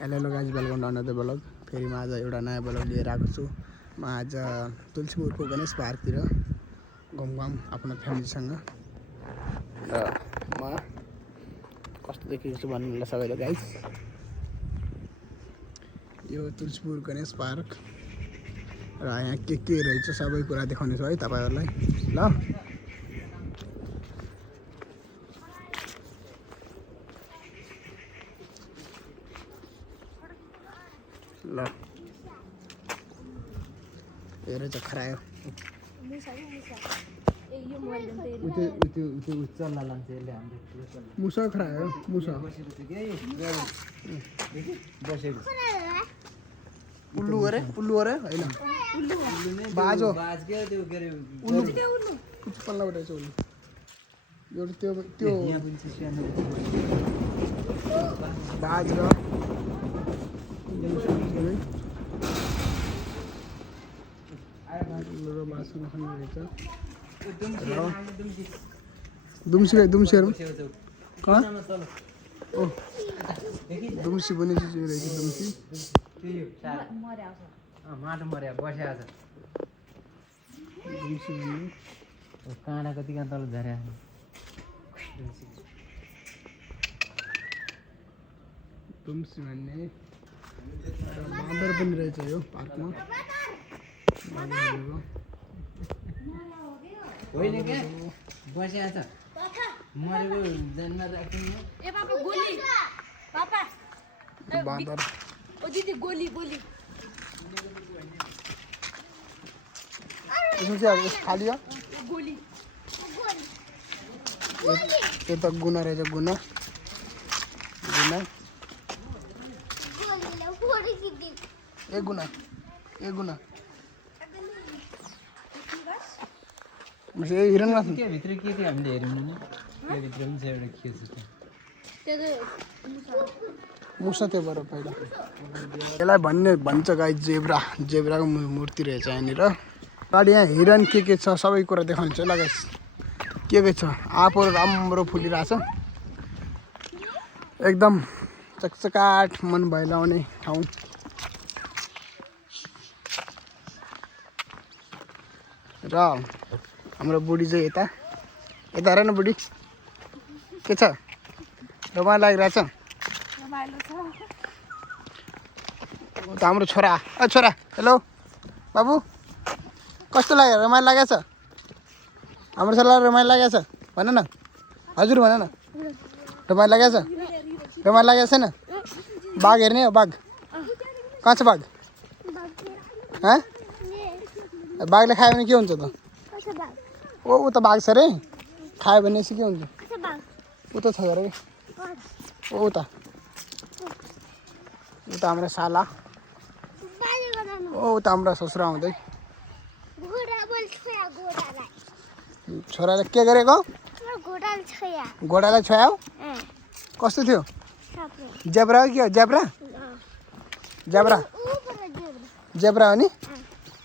Hello guys welcome to another blog. फेरि म आज एउटा नयाँ ब्लग लिएर आएको छु। म आज तुलसीपुरको गणेश पार्कतिर घुमघाम आफ्नो फ्यामिलीसँग र म कस्तो देखेको छु भन्नु सबैले गाइज। यो तुलसीपुर गणेश पार्क र यहाँ के रहेछ सबै कुरा देखाउने छु है तपाईहरुलाई। ल हेर चाहिँ खरायो मुसा खरायो मुसा उल्लु अरे हैन बाजो उल्लु पल्ला उठाएछ उल्लु यो त्यो बाज र दुम्सी कहाँ ओ दुम्सी पनि रहेछ दुम्सी माटो मर्या बस्या छ दुम्सी भन्ने काँडा कति कहाँ तल झर्या दुम्सी भन्ने बाँदर पनि रहेछ यो पार्कमा होइन क्या बस्या छ मरेको जन्म राख्नु ए पापा गोली पापा बाँदर ओ दिदी गोली यसमा चाहिँ अब खाली हो गोली यो त गुना रहेछ गुना ए गुना हिरण माथि के भित्र के हामीले हेर्यौँ नि त्यो भित्र पनि छ एउटा के छ मुसा त्यो भएर पहिला यसलाई भन्छ गाई जेब्राको मूर्ति रहेछ यहाँनिर। गाडी यहाँ हिरण के छ सबै कुरा देखाउँछ ल गाइस। के छ आँपहरू राम्रो फुलिरहेछ एकदम चकचकाट मन बहलाउने ठाउँ। र हाम्रो बुढी चाहिँ यता हेर न बुढी के छ रमाइलो लागिरहेछ। हाम्रो छोरा हेलो बाबु कस्तो लाग्यो रमाइलो लागेको छ हाम्रो छोरालाई रमाइलो लागेको छ भन न हजुर भन न रमाइलो लागेको छैन बाघ हेर्ने हो बाघ कहाँ छ बाघ बाघले खायो भने के हुन्छ त ऊ त बाघ छ रे खायो भने चाहिँ के हुन्छ ऊ त छ अरे ऊ त हाम्रो साला ओ त हाम्रो ससुरा आउँदै छोराले के गरेको घोडालाई छोयाऊ कस्तो थियो जेब्रा हो के हो जेब्रा हो नि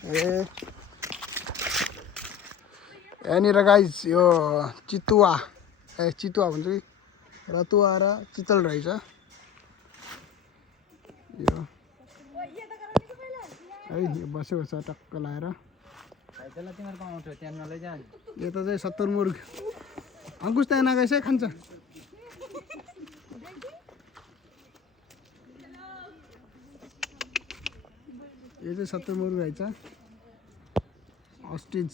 ए यहाँनिर गाइस यो चितुवा भन्छ कि रतुवा र चितल रहेछ यो है यो बस्यो टक्क लाएर यो त चाहिँ 70 मुर्ग अङ्कुश त्यहाँ नगएछ खान्छ यो चाहिँ 70 मुर्ग रहेछ अस्टिच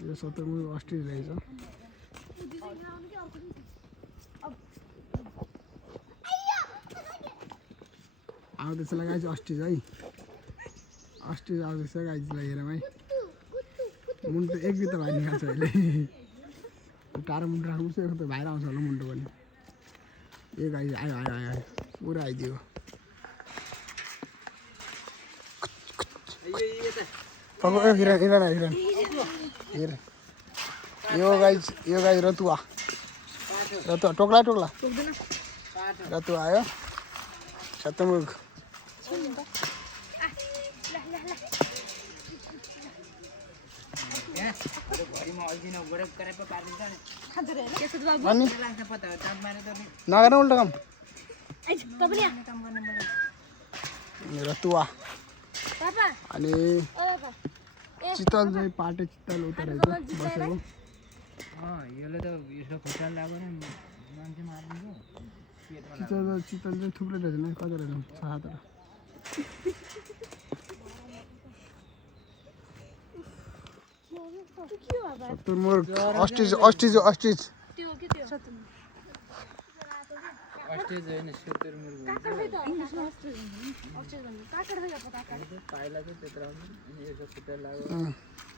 यो 70 मुर्ग अस्टिच रहेछ। आउँदैछ गाइज अस्टिच है अस्टिच आउँदैछ गाइजलाई हेरौँ है मुन्टो एक बित्ता भाइ निकाल्छ अहिले टाढो मुन्टो राख्नुपर्छ एक त भाइर आउँछ होला मुन्टो पनि ए गाइज आयो पुरा आइदियो हिरण यो गाइज रतुवा टोक्ला रतुवा आयो 70 मुर्ग क्या अरे घरिमा अल्झिन बडे करे पो पार्दिन्छ नि खाँदो रे त्यसो त बाबु अनि के लाग्छ पत्ता हो चाप मारे त नगर उल्टा काम आइ तपाईँ यहाँ काम गर्ने मलाई मेरो तुवा पापा अनि ओ पापा ए चितल चाहिँ पाटे चितल उता रहेछ बसेको यसले त यसो खुट्टा लाग्यो नि मान्छे मारिदिन्छ पेटमा चितल चाहिँ थुप्रै रहेछ नि कति रहेछ 6-7 के हो बाबा तुरमुर अस्टिज त्यो के त्यो अस्टेज होइन सेतर मुर काकर खै त इंग्लिशमा अस्ट्रेज भन्नु काकर खै अब काकर पाइला चाहिँ त्यत्र आउने अनि यसो खुट्टा लाग्यो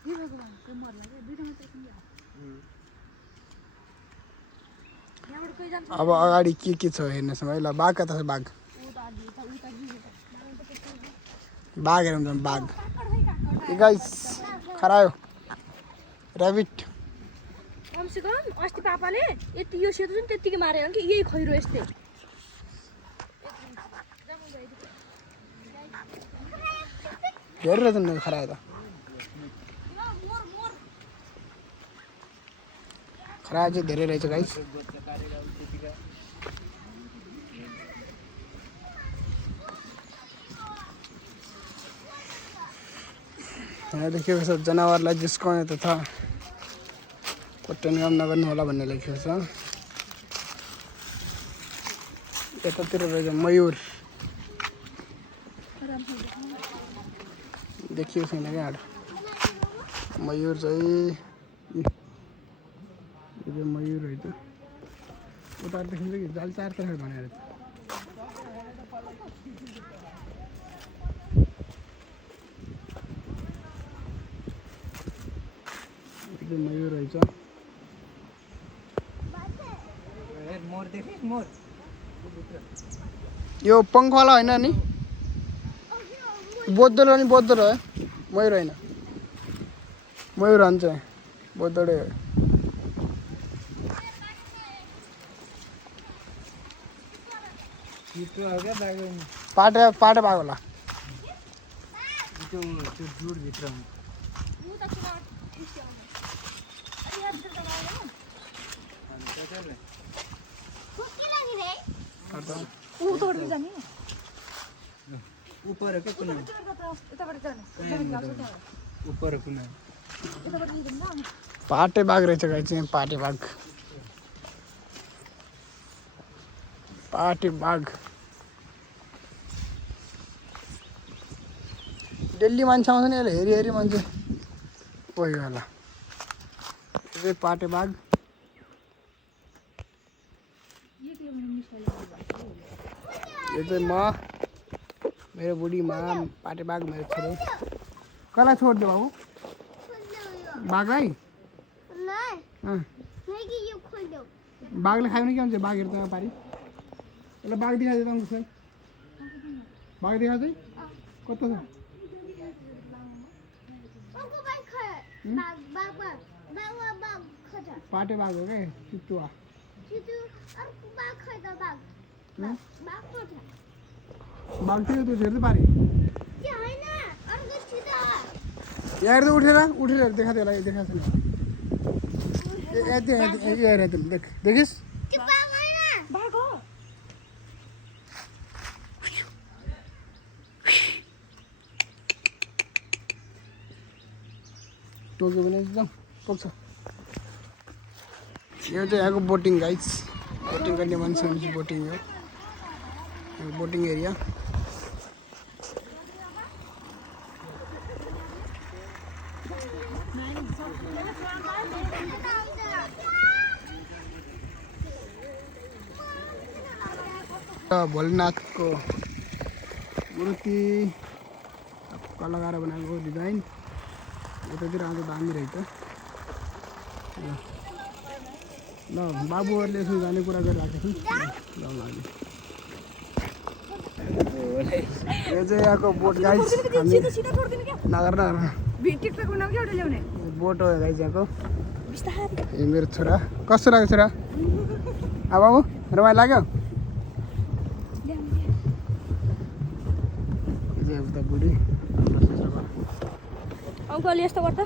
हे भगवान के मर्ला रे दुईटा मात्र किन यहाँबाट कोही जान्छ अब अगाडि के छ हेर्नुहोस् है ल बाघ कता छ बाघ उता बाघ हेरौँ त बाघ काकर खै काकर ए गाइस खरायो ऱ्याबिट कमसेकम अस्ति पापाले यति यो सेतो जुन त्यतिकै मारेन कि यही खैरो यस्तै धेरै रहेछ नि खरायो त खरायो चाहिँ धेरै रहेछ गाइस यहाँ लेखेको छ जनावरलाई जिस्काउने तथा कोट्याङ काम नगर्नु होला भन्ने लेखेको छ यतातिर रहेछ मयूर देखिएको छैन क्या मयूर चाहिँ यो चाहिँ मयूर रहेछ उता देखिन्छ कि जाल चारतर्फ भनेर मयूर रहेछ मोर देखिस मोर यो पङ्खवाला होइन नि बोद्धलो नि बोद्धो हो मयूर होइन मयूर हान्छ बोद्धडै हो चितो हो क्या बाघ पाटे बाघ होला त्यो जुडभित्र हुन्छ उता किन इस्यो अनि यहाँ भित्र त गएन अनि त्यसैले कुकी लागि रे अन्त ऊ तोड्दै जाने उपर के कुना उताबाट जाने उपर कुना उताबाट निस्किनु न पाटे बाघ रहेछ गाई चाहिँ पाटे बाघ डेली मान्छे आउँछ नि यसले हेरी मान्छे कोही होला यो चाहिँ पाटे बाघ यो चाहिँ म मेरो बुढी माम पाटे बाघ मेरो छोरो कसलाई छोडिदियो बाबु बाघलाई बाघले खायो भने के हुन्छ बाघहरू त पारि यसलाई बाघ देखाइदियो त उसलाई बाघ देखा चाहिँ कता छ पाटे बाघ हो क्या चितुवा बाघ थियो त्यो हेर्दै पारि यहाँ हेर्दै उठेर देखा त्यसलाई देखा छैन हेर देखिस् बाघ हो टोक्यो भने एकदम पुग्छ यो चाहिँ यहाँको बोटिङ गाइड्स बोटिङ गर्ने मान्छे बोटिङ हो बोटिङ एरिया भोलेनाथको मूर्ति कलाकार बनाएको डिजाइन यतातिर आउँदा दामी रहेछ ल बाबुहरूले यसो जाने कुरा गरिरहेको थियौँ ल यो चाहिँ यहाँको बोट गाइस हामी नगर टिकटक बनाऊ के एउटा ल्याउने बोट हो गाइस यहाँको ए मेरो छोरा कस्तो लाग्यो छोरा अब बाबु रमाइलो लाग्यो उता बुढी अङ्कल यस्तो गर्दा